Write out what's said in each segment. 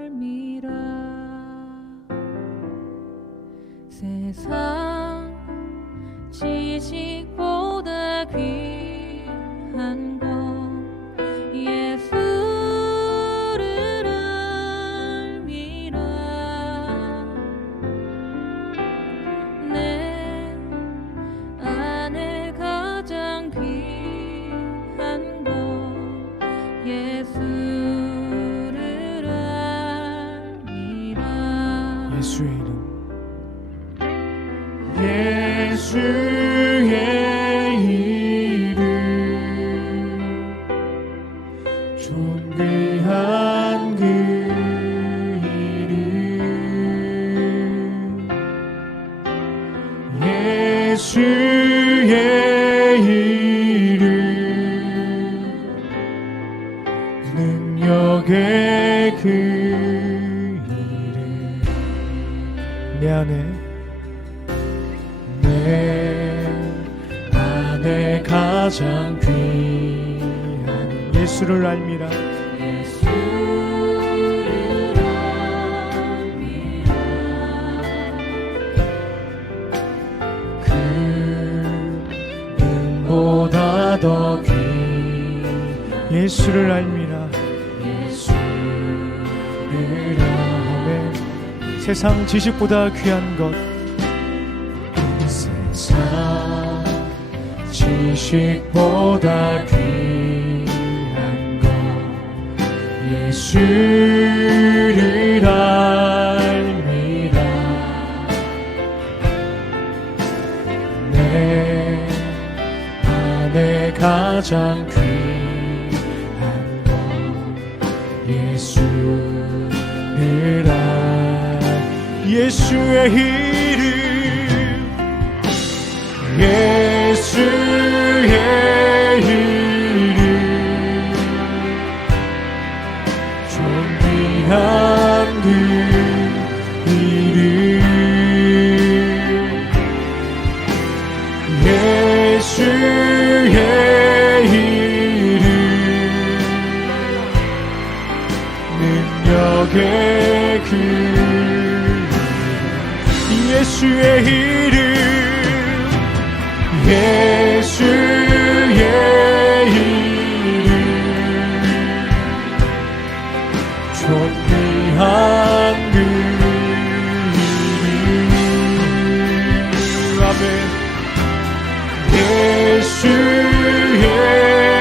알미라. 세상 지식보다 귀한 것 예수를 알미라. 내 안에 가장 귀한 것 예수를 알미라. 예수의 이름, 예수의 이름, 존귀한 그 이름, 예수의 이름, 능력의 그 이름. 내 안에 가장 귀한 예수를 알미라. 예수를 알미라. 그 눈보다 더 귀한 예수를 알미라. 예수를 아멘. 세상 지식보다 귀한 것, 세상 지식보다 귀한 것 예수를 알미라. 내 안에 가장 귀한 것 예수를 예수의 이름, 예수의 이름, 존귀한 그 이름, 예수의 이름, 능력의 그 예수의 이름, 예수의 이름, 존귀한 그 이름. 아멘. 예수의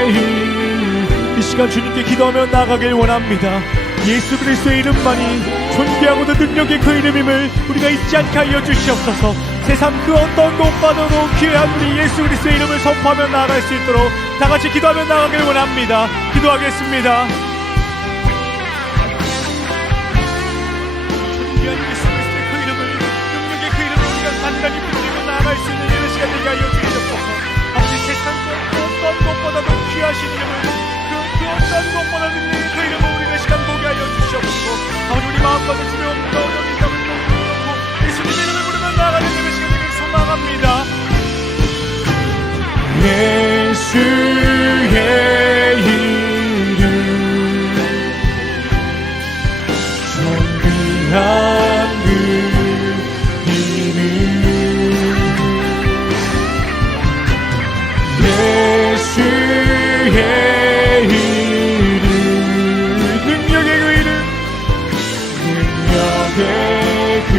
이름. 이 시간 주님께 기도하며 나가길 원합니다. 예수 그리스도의 이름만이 존귀하고도 능력의 그 이름임을 우리가 잊지 않게 하여 주시옵소서. 세상 그 어떤 곳보다도 귀한 우리 예수 그리스도의 이름을 선포하며 나아갈 수 있도록 다같이 기도하며 나아가길 원합니다. 기도하겠습니다. 존귀한 예수 그리스도의 그 이름을, 능력의 그 이름을 우리가 단단히 붙들고 나아갈 수 있는 이런 시간 되게 하여 주시옵소서. 아버지, 세상 그 어떤 곳보다도 귀하신 이름을, 그 어떤 곳보다 능력의 그 이름을 우리가 시간 보게 하여 주시옵소서. 아버지, 우리 마음과 주님의 없는 어려운 인감을 놓고 예수님의 이름을 부르며 나아가는 예배 시간 되길 소망합니다. 예수의 이름, 존귀한 그 이름, 예수의 이름, 능력의 그 이름, 능력의 그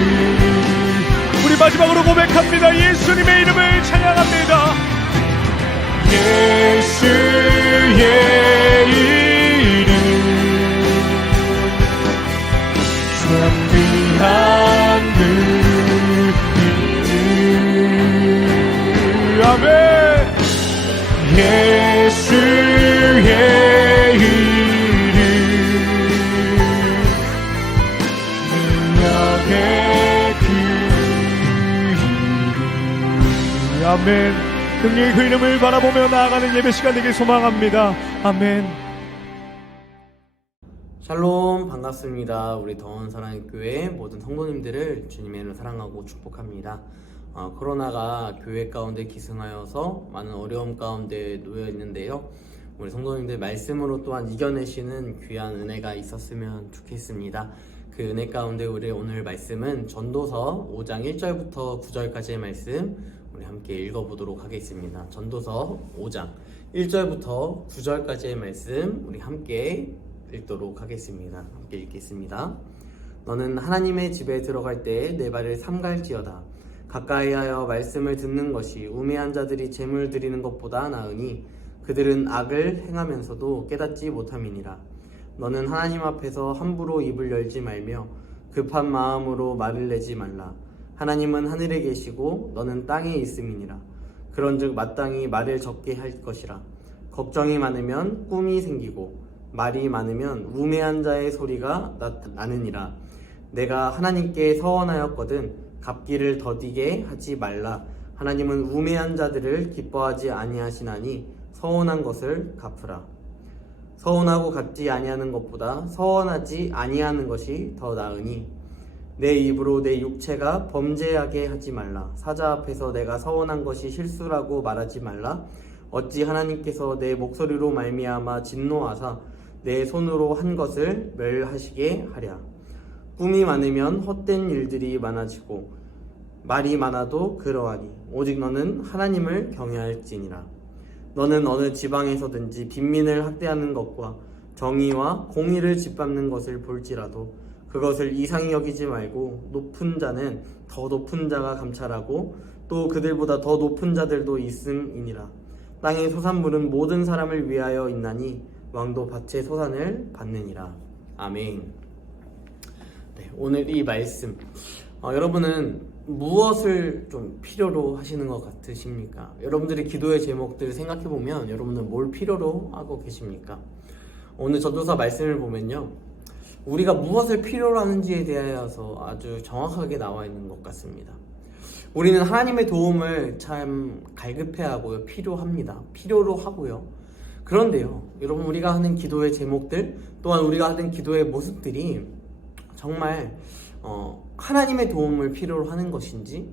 우리 마지막으로 고백합니다. 예수님의 이름을 찬양합니다. 예수의 이름, 존귀한 그 이름. 아멘. 예수의 이름, 능력의 그 이름. 아멘. 능력의 그 이름을 바라보며 나아가는 예배 시간 되길 소망합니다. 아멘. 샬롬, 반갑습니다. 우리 더원 사랑의 교회 모든 성도님들을 주님의 이름으로 사랑하고 축복합니다. 코로나가 교회 가운데 기승하여서 많은 어려움 가운데 놓여 있는데요. 우리 성도님들 말씀으로 또한 이겨내시는 귀한 은혜가 있었으면 좋겠습니다. 그 은혜 가운데 우리 오늘 말씀은 전도서 5장 1절부터 9절까지의 말씀 우리 함께 읽어보도록 하겠습니다. 전도서 5장 1절부터 9절까지의 말씀 우리 함께 읽도록 하겠습니다. 함께 읽겠습니다. 너는 하나님의 집에 들어갈 때 내 발을 삼갈지어다. 가까이하여 말씀을 듣는 것이 우매한 자들이 제물 드리는 것보다 나으니 그들은 악을 행하면서도 깨닫지 못함이니라. 너는 하나님 앞에서 함부로 입을 열지 말며 급한 마음으로 말을 내지 말라. 하나님은 하늘에 계시고 너는 땅에 있음이니라. 그런즉 마땅히 말을 적게 할 것이라. 걱정이 많으면 꿈이 생기고 말이 많으면 우매한 자의 소리가 나느니라. 내가 하나님께 서원하였거든 갚기를 더디게 하지 말라. 하나님은 우매한 자들을 기뻐하지 아니하시나니 서원한 것을 갚으라. 서원하고 갚지 아니하는 것보다 서원하지 아니하는 것이 더 나으니 내 입으로 내 육체가 범죄하게 하지 말라. 사자 앞에서 내가 서원한 것이 실수라고 말하지 말라. 어찌 하나님께서 내 목소리로 말미암아 진노하사 내 손으로 한 것을 멸하시게 하랴. 꿈이 많으면 헛된 일들이 많아지고 말이 많아도 그러하니 오직 너는 하나님을 경외할지니라. 너는 어느 지방에서든지 빈민을 학대하는 것과 정의와 공의를 짓밟는 것을 볼지라도 그것을 이상히 여기지 말고 높은 자는 더 높은 자가 감찰하고 또 그들보다 더 높은 자들도 있음이니라. 땅의 소산물은 모든 사람을 위하여 있나니 왕도 밭의 소산을 받느니라. 아멘. 네, 오늘 이 말씀 여러분은 무엇을 좀 필요로 하시는 것 같으십니까? 여러분들의 기도의 제목들을 생각해보면 여러분은 뭘 필요로 하고 계십니까? 오늘 전도서 말씀을 보면요, 우리가 무엇을 필요로 하는지에 대하여서 아주 정확하게 나와 있는 것 같습니다. 우리는 하나님의 도움을 참 갈급해하고요, 필요합니다. 필요로 하고요. 그런데요, 여러분, 우리가 하는 기도의 제목들 또한 우리가 하는 기도의 모습들이 정말 하나님의 도움을 필요로 하는 것인지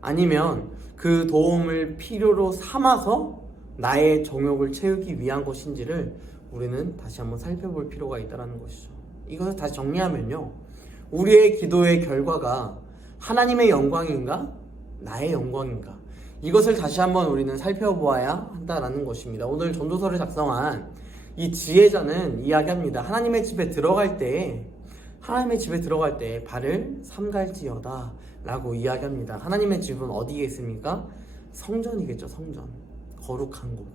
아니면 그 도움을 필요로 삼아서 나의 정욕을 채우기 위한 것인지를 우리는 다시 한번 살펴볼 필요가 있다는 것이죠. 이것을 다시 정리하면요, 우리의 기도의 결과가 하나님의 영광인가 나의 영광인가, 이것을 다시 한번 우리는 살펴보아야 한다는 것입니다. 오늘 전도서를 작성한 이 지혜자는 이야기합니다. 하나님의 집에 들어갈 때 발을 삼갈지어다 라고 이야기합니다. 하나님의 집은 어디에 있습니까? 성전이겠죠. 성전, 거룩한 곳.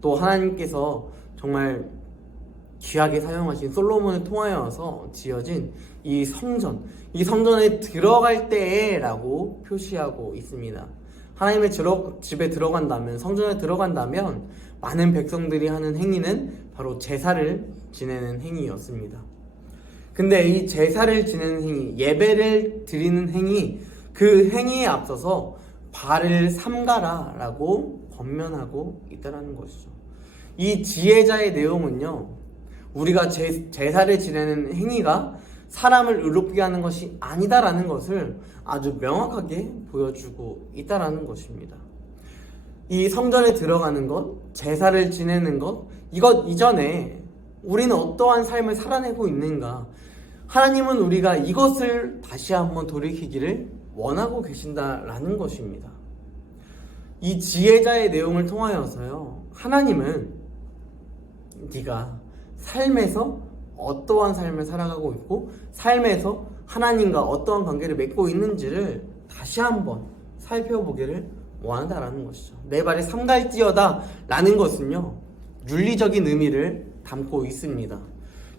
또 하나님께서 정말 귀하게 사용하신 솔로몬을 통하여서 지어진 이 성전에 들어갈 때라고 표시하고 있습니다. 하나님의 집에 들어간다면, 성전에 들어간다면 많은 백성들이 하는 행위는 바로 제사를 지내는 행위였습니다. 근데 이 제사를 지내는 행위, 예배를 드리는 행위, 그 행위에 앞서서 발을 삼가라 라고 권면하고 있다는 것이죠. 이 지혜자의 내용은요, 우리가 제사를 지내는 행위가 사람을 의롭게 하는 것이 아니다라는 것을 아주 명확하게 보여주고 있다라는 것입니다. 이 성전에 들어가는 것, 제사를 지내는 것, 이것 이전에 우리는 어떠한 삶을 살아내고 있는가, 하나님은 우리가 이것을 다시 한번 돌이키기를 원하고 계신다라는 것입니다. 이 지혜자의 내용을 통하여서요, 하나님은 네가 삶에서 어떠한 삶을 살아가고 있고 삶에서 하나님과 어떠한 관계를 맺고 있는지를 다시 한번 살펴보기를 원한다라는 것이죠. 내 발에 삼갈지어다 라는 것은요, 윤리적인 의미를 담고 있습니다.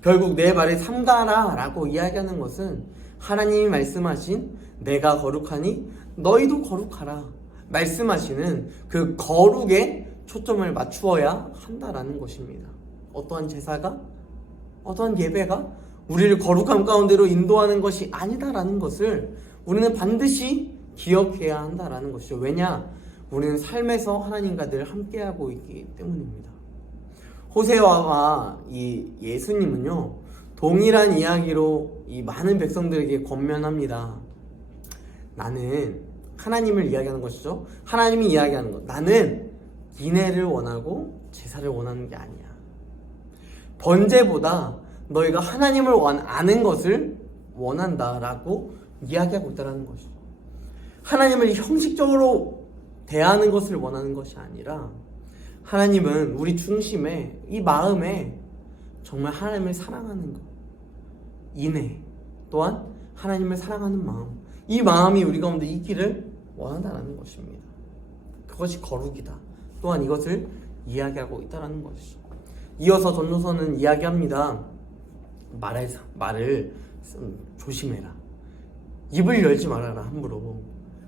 결국 내 발에 삼가라 라고 이야기하는 것은 하나님이 말씀하신 내가 거룩하니 너희도 거룩하라 말씀하시는 그 거룩에 초점을 맞추어야 한다라는 것입니다. 어떠한 제사가, 어떠한 예배가 우리를 거룩함 가운데로 인도하는 것이 아니다라는 것을 우리는 반드시 기억해야 한다라는 것이죠. 왜냐? 우리는 삶에서 하나님과 늘 함께하고 있기 때문입니다. 호세아와 이 예수님은요, 동일한 이야기로 이 많은 백성들에게 권면합니다. 나는 하나님을 이야기하는 것이죠. 하나님이 이야기하는 것. 나는 인애를 원하고 제사를 원하는 게 아니야. 번제보다 너희가 하나님을 아는 것을 원한다라고 이야기하고 있다는 것이죠. 하나님을 형식적으로 대하는 것을 원하는 것이 아니라 하나님은 우리 중심에 이 마음에 정말 하나님을 사랑하는 것, 인애 또한 하나님을 사랑하는 마음, 이 마음이 우리 가운데 있기를 원한다는 것입니다. 그것이 거룩이다. 또한 이것을 이야기하고 있다는 것이죠. 이어서 전도서는 이야기합니다. 말을 조심해라. 입을 열지 말아라. 함부로.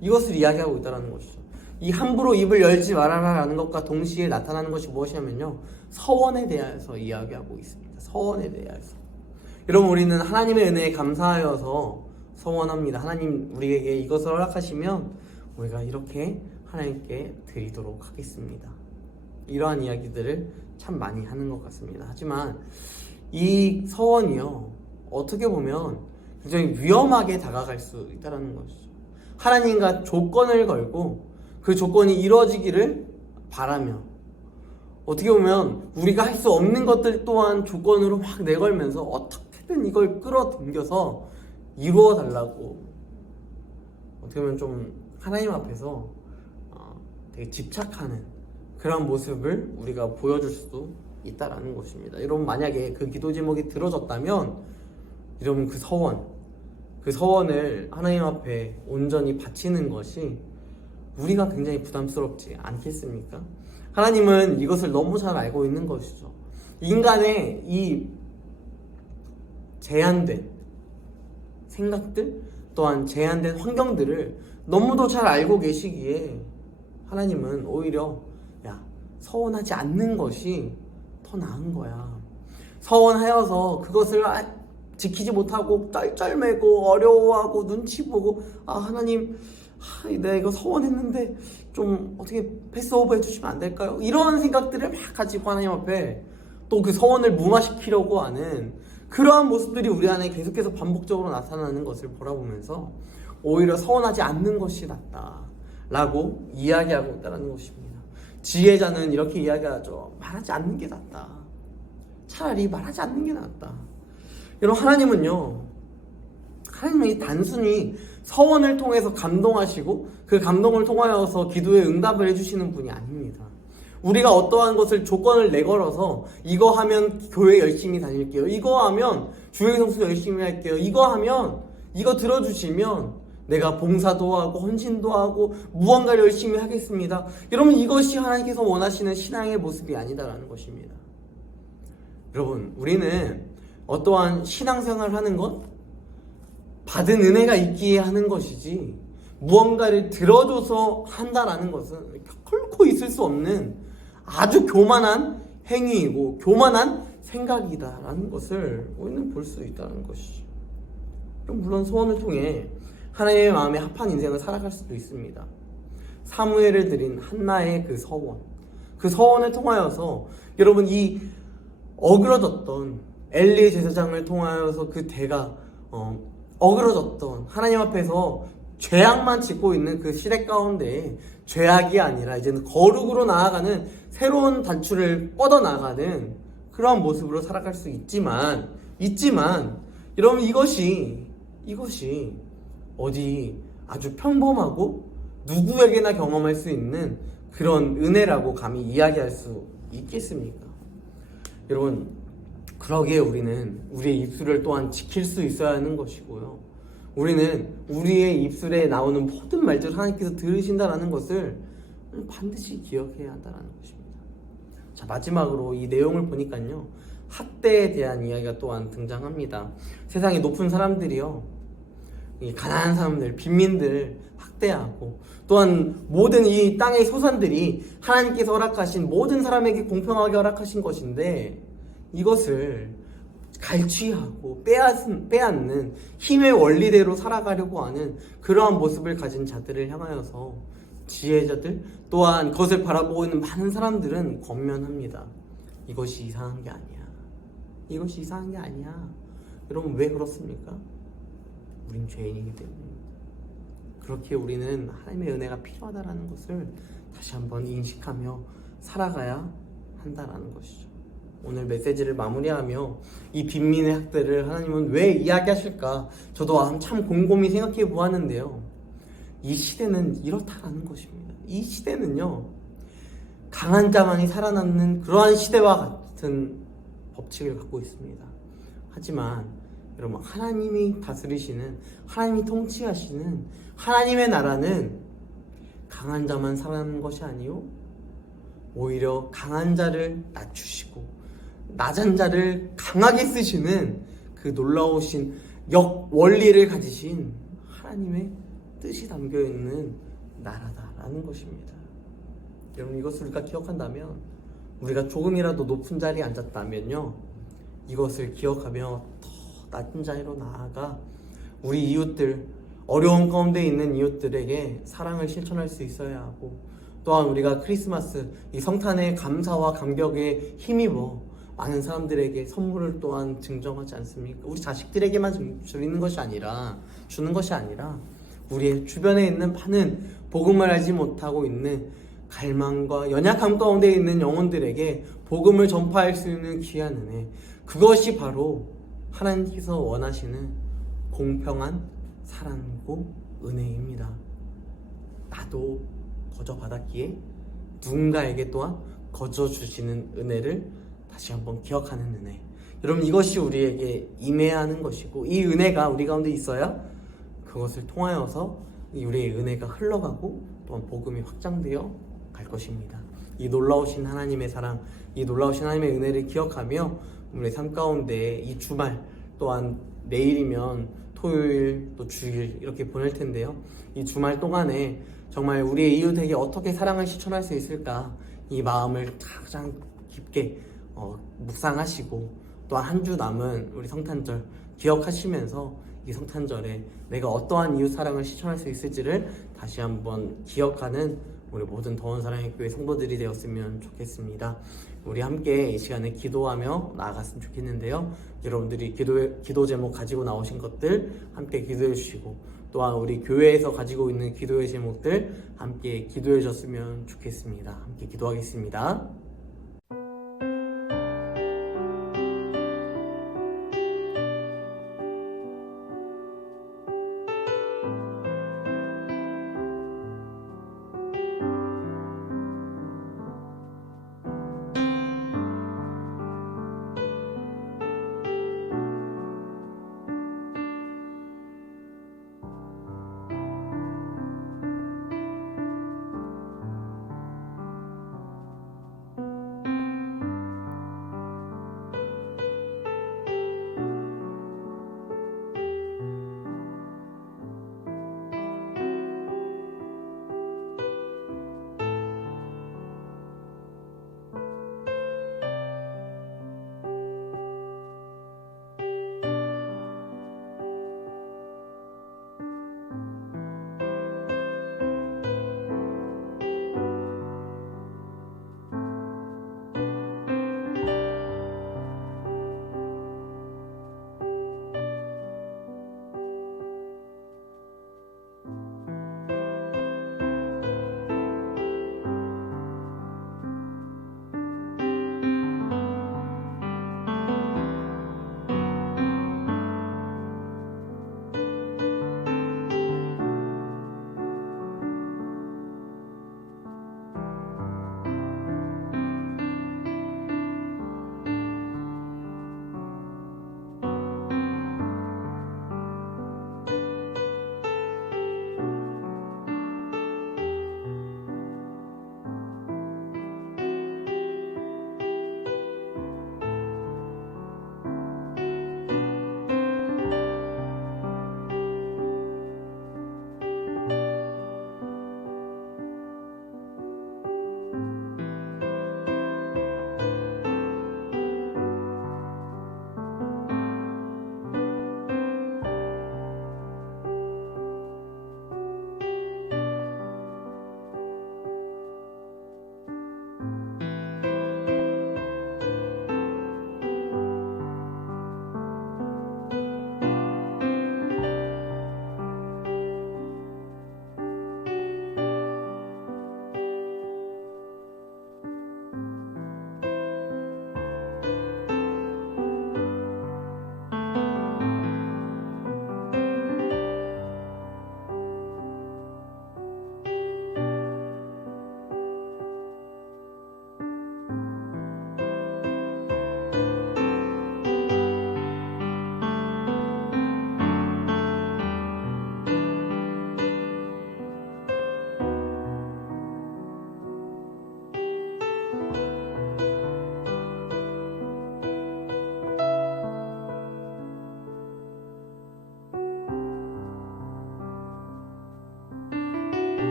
이것을 이야기하고 있다는 것이죠. 이 함부로 입을 열지 말아라라는 것과 동시에 나타나는 것이 무엇이냐면요, 서원에 대해서 이야기하고 있습니다. 서원에 대해서. 여러분, 우리는 하나님의 은혜에 감사하여서 서원합니다. 하나님 우리에게 이것을 허락하시면 우리가 이렇게 하나님께 드리도록 하겠습니다. 이러한 이야기들을 참 많이 하는 것 같습니다. 하지만 이 서원이요, 어떻게 보면 굉장히 위험하게 다가갈 수 있다는 것이죠. 하나님과 조건을 걸고 그 조건이 이루어지기를 바라며, 어떻게 보면 우리가 할 수 없는 것들 또한 조건으로 막 내걸면서 어떻게든 이걸 끌어당겨서 이루어 달라고, 어떻게 보면 좀 하나님 앞에서 되게 집착하는 그런 모습을 우리가 보여줄 수도 있다라는 것입니다. 여러분, 만약에 그 기도 제목이 들어졌다면 여러분 그 서원을 하나님 앞에 온전히 바치는 것이 우리가 굉장히 부담스럽지 않겠습니까? 하나님은 이것을 너무 잘 알고 있는 것이죠. 인간의 이 제한된 생각들 또한 제한된 환경들을 너무도 잘 알고 계시기에 하나님은 오히려 서원하지 않는 것이 더 나은 거야. 서원하여서 그것을 지키지 못하고 쩔쩔매고 어려워하고 눈치 보고, 하나님, 내가 이거 서원했는데 좀 어떻게 패스오버 해주시면 안 될까요? 이러한 생각들을 막 가지고 하나님 앞에 또 그 서원을 무마시키려고 하는 그러한 모습들이 우리 안에 계속해서 반복적으로 나타나는 것을 바라보면서 오히려 서원하지 않는 것이 낫다라고 이야기하고 있다는 것입니다. 지혜자는 이렇게 이야기하죠. 말하지 않는 게 낫다. 차라리 말하지 않는 게 낫다. 여러분, 하나님은 단순히 서원을 통해서 감동하시고 그 감동을 통하여서 기도에 응답을 해주시는 분이 아닙니다. 우리가 어떠한 것을 조건을 내걸어서 이거 하면 교회 열심히 다닐게요, 이거 하면 주일 성수 열심히 할게요, 이거 하면 이거 들어주시면 내가 봉사도 하고 헌신도 하고 무언가를 열심히 하겠습니다. 여러분, 이것이 하나님께서 원하시는 신앙의 모습이 아니다라는 것입니다. 여러분, 우리는 어떠한 신앙생활을 하는 것, 받은 은혜가 있기에 하는 것이지 무언가를 들어줘서 한다라는 것은 결코 있을 수 없는 아주 교만한 행위이고 교만한 생각이다라는 것을 우리는 볼 수 있다는 것이죠. 물론 소원을 통해 하나님의 마음에 합한 인생을 살아갈 수도 있습니다. 사무엘을 드린 한나의 그 서원을 통하여서 여러분, 이 어그러졌던 엘리의 제사장을 통하여서 그 대가 어그러졌던 하나님 앞에서 죄악만 짓고 있는 그 시대 가운데 죄악이 아니라 이제는 거룩으로 나아가는 새로운 단추를 뻗어나가는 그런 모습으로 살아갈 수 있지만 여러분, 이것이 어디 아주 평범하고 누구에게나 경험할 수 있는 그런 은혜라고 감히 이야기할 수 있겠습니까? 여러분, 그러기에 우리는 우리의 입술을 또한 지킬 수 있어야 하는 것이고요. 우리는 우리의 입술에 나오는 모든 말들을 하나님께서 들으신다라는 것을 반드시 기억해야 한다는 것입니다. 자, 마지막으로 이 내용을 보니까요, 학대에 대한 이야기가 또한 등장합니다. 세상의 높은 사람들이요, 이 가난한 사람들, 빈민들 학대하고, 또한 모든 이 땅의 소산들이 하나님께서 허락하신 모든 사람에게 공평하게 허락하신 것인데 이것을 갈취하고 빼앗는 힘의 원리대로 살아가려고 하는 그러한 모습을 가진 자들을 향하여서 지혜자들 또한 그것을 바라보고 있는 많은 사람들은 권면합니다. 이것이 이상한 게 아니야. 이것이 이상한 게 아니야. 여러분, 왜 그렇습니까? 우린 죄인이기 때문입니다. 그렇게 우리는 하나님의 은혜가 필요하다는 것을 다시 한번 인식하며 살아가야 한다는 것이죠. 오늘 메시지를 마무리하며 이 빈민의 학대를 하나님은 왜 이야기하실까? 저도 참 곰곰이 생각해 보았는데요. 이 시대는 이렇다라는 것입니다. 이 시대는요, 강한 자만이 살아남는 그러한 시대와 같은 법칙을 갖고 있습니다. 하지만 여러분, 하나님이 다스리시는, 하나님이 통치하시는 하나님의 나라는 강한 자만 살아남는 것이 아니요, 오히려 강한 자를 낮추시고 낮은 자를 강하게 쓰시는 그 놀라우신 원리를 가지신 하나님의 뜻이 담겨있는 나라다라는 것입니다. 여러분, 이것을 우리가 기억한다면, 우리가 조금이라도 높은 자리에 앉았다면요, 이것을 기억하며 더 낮은 자리로 나아가 우리 이웃들, 어려운 가운데 있는 이웃들에게 사랑을 실천할 수 있어야 하고, 또한 우리가 크리스마스 이 성탄의 감사와 감격에 힘입어 많은 사람들에게 선물을 또한 증정하지 않습니까? 우리 자식들에게만 주는 것이 아니라 우리의 주변에 있는 많은 복음을 알지 못하고 있는 갈망과 연약함 가운데 있는 영혼들에게 복음을 전파할 수 있는 귀한 은혜, 그것이 바로 하나님께서 원하시는 공평한 사랑이고 은혜입니다. 나도 거저 받았기에 누군가에게 또한 거저 주시는 은혜를 다시 한번 기억하는 은혜. 여러분, 이것이 우리에게 임해야 하는 것이고, 이 은혜가 우리 가운데 있어야 그것을 통하여서 우리의 은혜가 흘러가고 또한 복음이 확장되어 갈 것입니다. 이 놀라우신 하나님의 사랑, 이 놀라우신 하나님의 은혜를 기억하며 우리의 삶 가운데 이 주말, 또한 내일이면 토요일 또 주일 이렇게 보낼 텐데요, 이 주말 동안에 정말 우리의 이웃에게 어떻게 사랑을 실천할 수 있을까, 이 마음을 가장 깊게 묵상하시고, 또한 한 주 남은 우리 성탄절 기억하시면서 이 성탄절에 내가 어떠한 이웃 사랑을 실천할 수 있을지를 다시 한번 기억하는 우리 모든 더운 사랑의 교회 성도들이 되었으면 좋겠습니다. 우리 함께 이 시간에 기도하며 나아갔으면 좋겠는데요, 여러분들이 기도 제목 가지고 나오신 것들 함께 기도해 주시고, 또한 우리 교회에서 가지고 있는 기도의 제목들 함께 기도해 줬으면 좋겠습니다. 함께 기도하겠습니다.